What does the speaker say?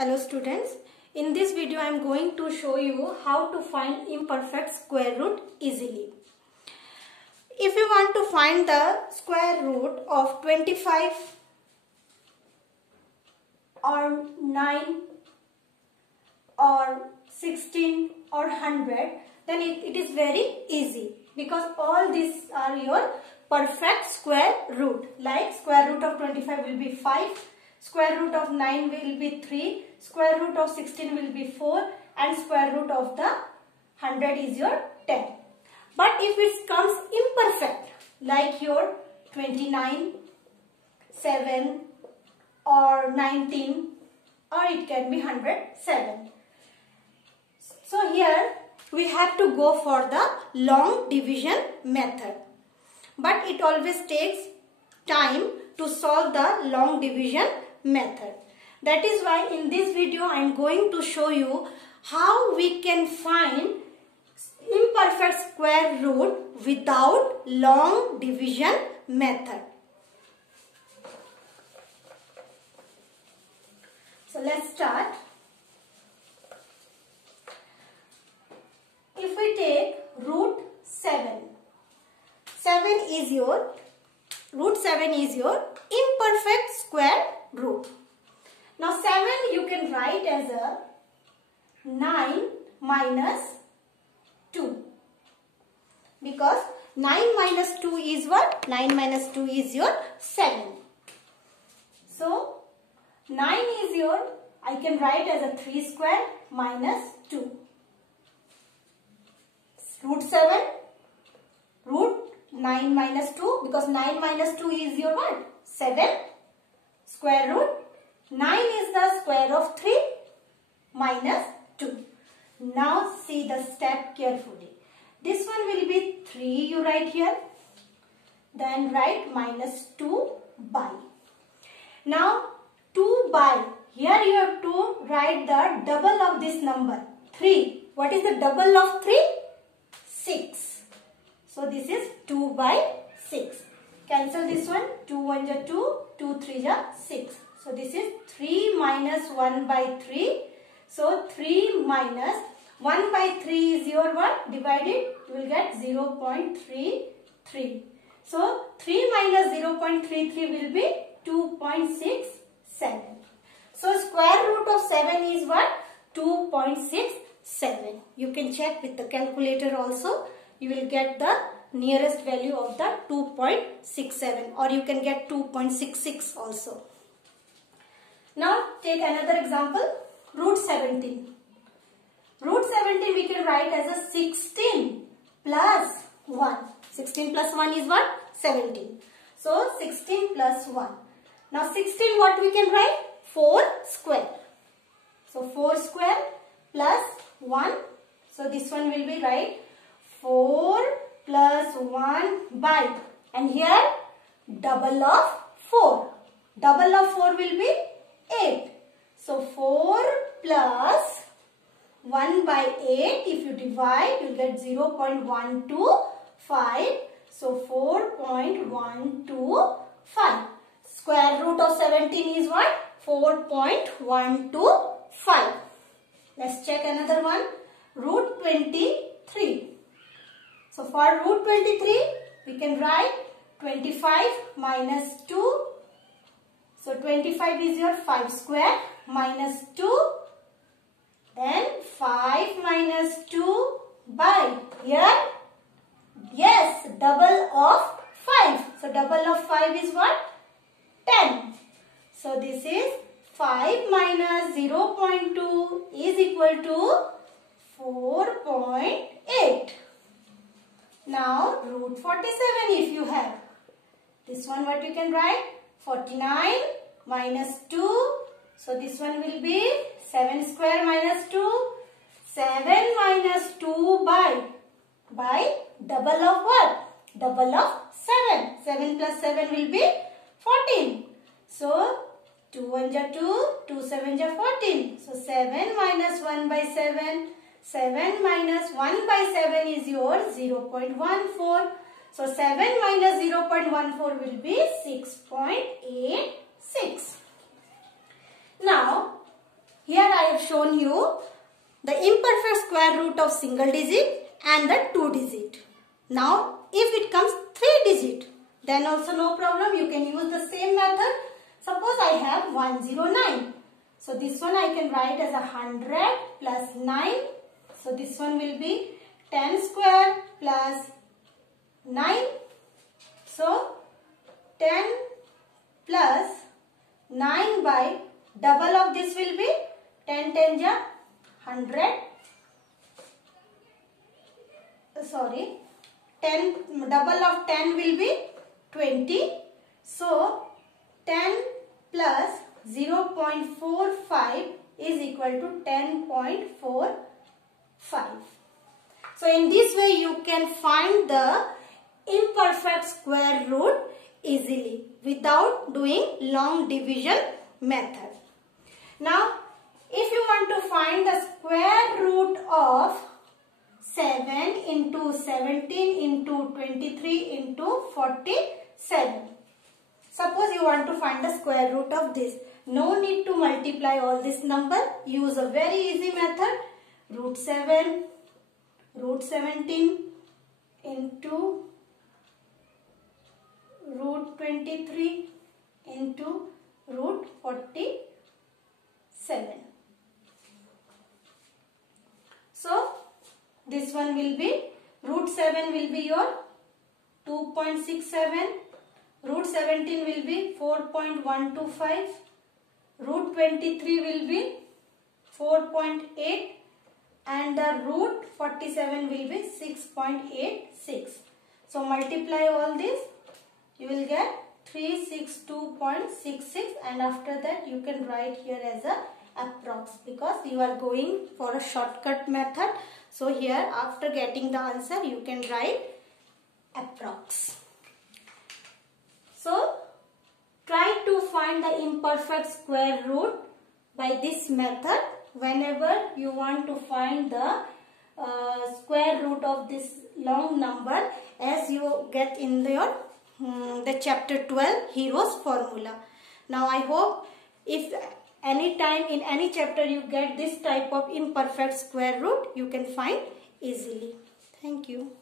Hello students, in this video I am going to show you how to find imperfect square root easily. If you want to find the square root of 25 or 9 or 16 or 100, then it is very easy because all these are your perfect square root. Like square root of 25 will be 5. Square root of 9 will be 3, square root of 16 will be 4 and square root of the 100 is your 10. But if it comes imperfect like your 29, 7 or 19 or it can be 107. So here we have to go for the long division method. But it always takes time to solve the long division method. That is why in this video I am going to show you how we can find imperfect square root without long division method. So let's start. If we take root 7, root 7 is your imperfect square root. Now 7 you can write as a 9 minus 2. Because 9 minus 2 is what? 9 minus 2 is your 7. So 9 is your, I can write as a 3 square minus 2. Root 7, root 9 minus 2, because 9 minus 2 is your what? 7. Square root 9 is the square of 3 minus 2. Now see the step carefully. This one will be 3 you write here. Then write minus 2 by. Now 2 by. Here you have to write the double of this number. 3. What is the double of 3? 6. So this is 2 by 6. Cancel this one. 2 1 is 2. 2 3 is 6. So this is 3 minus 1 by 3. So 3 minus 1 by 3 is your what? Divided. You will get 0.33. So 3 minus 0.33 will be 2.67. So square root of 7 is what? 2.67. You can check with the calculator also. You will get the nearest value of the 2.67 or you can get 2.66 also. Now take another example, root 17. Root 17 we can write as a 16 plus 1. 16 plus 1 is what? 17. So 16 plus 1. Now 16 what we can write? 4 square. So 4 square plus 1. So this one will be right 4 plus 1 by. And here double of 4. Double of 4 will be 8. So 4 plus 1 by 8. If you divide, you get 0.125. So 4.125. Square root of 17 is what? 4.125. Let's check another one. Root 23. So for root 23, we can write 25 minus 2. So 25 is your 5 square minus 2. Then 5 minus 2 by. Here, yes, double of 5. So double of 5 is what? 10. So this is 5 minus 0.2 is equal to 4.8. Now root 47 if you have. This one what you can write? 49 minus 2. So this one will be 7 square minus 2. 7 minus 2 by double of what? Double of 7. 7 plus 7 will be 14. So 2 1 is 2. 2 7 is 14. So 7 minus 1 by 7. 7 minus 1 by 7 is your 0.14. So 7 minus 0.14 will be 6.86. Now here have shown you the imperfect square root of single digit and the 2 digit. Now if it comes 3 digit, then also no problem, you can use the same method. Suppose I have 109. So this one I can write as 100 plus 9. So this one will be 10 square plus 9. So 10 plus 9 by double of this will be 10 10 ja 100. Sorry, 10 double of 10 will be 20. So 10 plus 0.45 is equal to 10.45. So in this way you can find the imperfect square root easily without doing long division method. Now if you want to find the square root of 7 into 17 into 23 into 47. Suppose you want to find the square root of this. No need to multiply all this number. Use a very easy method. Root 7, root 17 into root 23 into root 47. So this one will be, root 7 will be your 2.67, root 17 will be 4.125, root 23 will be 4.8 and the root 47 will be 6.86. So multiply all this, you will get 362.66 and after that you can write here as a approx because you are going for a shortcut method. So here after getting the answer you can write approx. So try to find the imperfect square root by this method whenever you want to find the square root of this long number as you get in your the chapter 12 heroes formula. Now I hope if any time in any chapter you get this type of imperfect square root, you can find easily. Thank you.